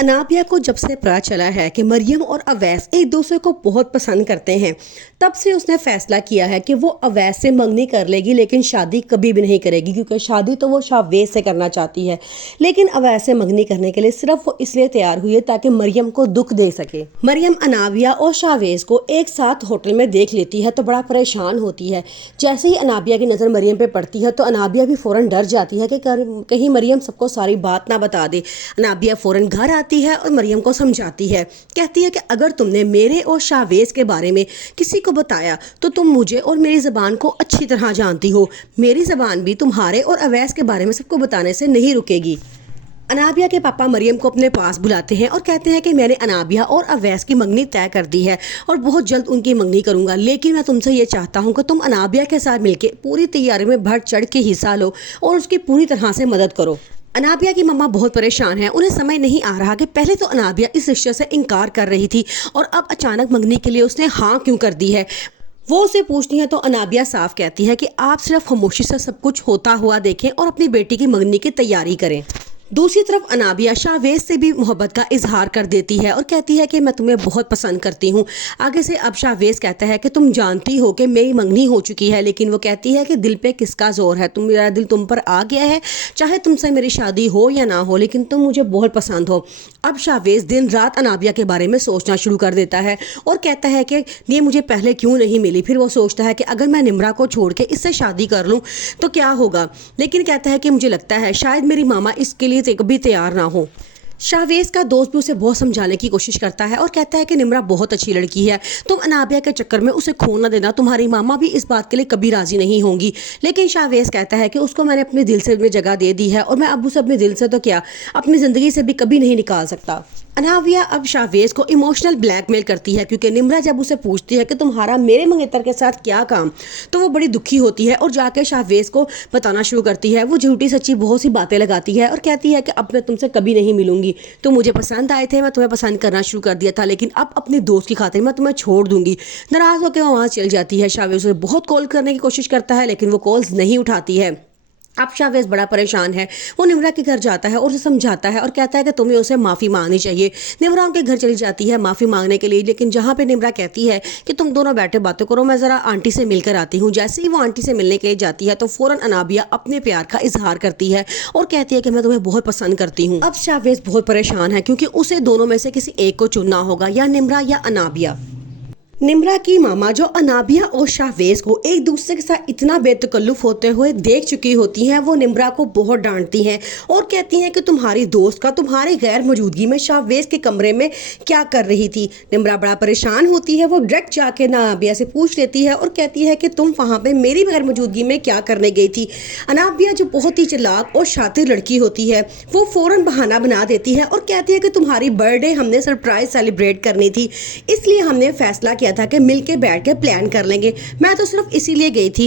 अनाबिया को जब से पता चला है कि मरियम और अवैस एक दूसरे को बहुत पसंद करते हैं, तब से उसने फैसला किया है कि वो अवैस से मंगनी कर लेगी, लेकिन शादी कभी भी नहीं करेगी, क्योंकि शादी तो वो शावेज से करना चाहती है। लेकिन अवैस से मंगनी करने के लिए सिर्फ वो इसलिए तैयार हुई है ताकि मरियम को दुख दे सके। मरियम अनाबिया और शावेज को एक साथ होटल में देख लेती है तो बड़ा परेशान होती है। जैसे ही अनाबिया की नज़र मरियम पे पड़ती है तो अनाबिया भी फ़ौरन डर जाती है कि कहीं मरियम सबको सारी बात ना बता दे। अनाबिया फ़ौरन घर आती है और मरियम को समझाती है। कहती है कि अगर तुमने मेरे और शावेज के बारे में किसी को बताया तो तुम मुझे और मेरी ज़बान को अच्छी तरह जानती हो। मेरी ज़बान भी तुम्हारे और अवैस के बारे में सबको बताने से नहीं रुकेगी। अनाबिया के पापा मरियम को अपने पास बुलाते हैं और कहते हैं कि मैंने अनाबिया और अवैस की मंगनी तय कर दी है और बहुत जल्द उनकी मंगनी करूंगा, लेकिन मैं तुमसे ये चाहता हूं कि तुम अनाबिया के साथ मिलकर पूरी तैयारी में बढ़ चढ़ के हिस्सा लो और उसकी पूरी तरह से मदद करो। अनाबिया की मम्मा बहुत परेशान है। उन्हें समझ नहीं आ रहा कि पहले तो अनाबिया इस रिश्ते से इनकार कर रही थी और अब अचानक मंगनी के लिए उसने हाँ क्यों कर दी है। वो उसे पूछती है तो अनाबिया साफ कहती है कि आप सिर्फ खामोशी से सब कुछ होता हुआ देखें और अपनी बेटी की मंगनी की तैयारी करें। दूसरी तरफ अनाबिया शावेज से भी मोहब्बत का इजहार कर देती है और कहती है कि मैं तुम्हें बहुत पसंद करती हूँ। आगे से अब शावेज कहता है कि तुम जानती हो कि मेरी मंगनी हो चुकी है, लेकिन वो कहती है कि दिल पे किसका जोर है, मेरा दिल तुम पर आ गया है, चाहे तुमसे मेरी शादी हो या ना हो, लेकिन तुम मुझे बहुत पसंद हो। अब शावेज दिन रात अनाबिया के बारे में सोचना शुरू कर देता है और कहता है कि ये मुझे पहले क्यों नहीं मिली। फिर वो सोचता है कि अगर मैं निम्रा को छोड़ के इससे शादी कर लूँ तो क्या होगा, लेकिन कहता है कि मुझे लगता है शायद मेरी मामा इसके लिए कभी तैयार ना हो। शावेज का दोस्त भी उसे बहुत समझाने की कोशिश करता है और कहता है कि निम्रा बहुत अच्छी लड़की है, तुम अनाबिया के चक्कर में उसे खो ना देना, तुम्हारी मामा भी इस बात के लिए कभी राजी नहीं होंगी। लेकिन शावेज कहता है कि उसको मैंने अपने दिल से में जगह दे दी है और मैं अब उसे अपने दिल से तो क्या अपनी ज़िंदगी से भी कभी नहीं निकाल सकता। अनाबिया अब शावेज को इमोशनल ब्लैकमेल करती है, क्योंकि निम्रा जब उसे पूछती है कि तुम्हारा मेरे मंगेतर के साथ क्या काम, तो वो बड़ी दुखी होती है और जाके शावेज को बताना शुरू करती है। वो झूठी सच्ची बहुत सी बातें लगाती है और कहती है कि अब मैं तुमसे कभी नहीं मिलूंगी, तुम मुझे पसंद आए थे, मैं तुम्हें पसंद करना शुरू कर दिया था, लेकिन अब अपने दोस्त की खातिर मैं तुम्हें छोड़ दूंगी। नाराज होकर वो वहाँ चल जाती है। शावेज उसे बहुत कॉल करने की कोशिश करता है लेकिन वो कॉल्स नहीं उठाती है। अब शावेज बड़ा परेशान है। वो निम्रा के घर जाता है और उसे समझाता है और कहता है कि तुम्हें उसे माफ़ी मांगनी चाहिए। निम्रा उनके घर चली जाती है माफ़ी मांगने के लिए, लेकिन जहाँ पे निम्रा कहती है कि तुम दोनों बैठे बातें करो, मैं ज़रा आंटी से मिलकर आती हूँ। जैसे ही वो आंटी से मिलने के लिए जाती है तो फ़ौरन अनाबिया अपने प्यार का इजहार करती है और कहती है कि मैं तुम्हें बहुत पसंद करती हूँ। अब शावेज बहुत परेशान है क्योंकि उसे दोनों में से किसी एक को चुनना होगा, या निम्रा या अनाबिया। निम्रा की मामा जो अनाबिया और शावेज को एक दूसरे के साथ इतना बेतकल्लुफ़ होते हुए देख चुकी होती हैं, वो निम्रा को बहुत डांटती हैं और कहती हैं कि तुम्हारी दोस्त का तुम्हारी गैर मौजूदगी में शावेज के कमरे में क्या कर रही थी। निम्रा बड़ा परेशान होती है। वो डायरेक्ट जाके अनाबिया से पूछ लेती है और कहती है कि तुम वहाँ पे मेरी गैर मौजूदगी में क्या करने गई थी। अनाबिया जो बहुत ही चालाक और शातिर लड़की होती है, वो फ़ौरन बहाना बना देती है और कहती है कि तुम्हारी बर्थडे हमने सरप्राइज सेलिब्रेट करनी थी, इसलिए हमने फैसला किया था कि मिलके बैठ के प्लान कर लेंगे, मैं तो सिर्फ इसीलिए गई थी।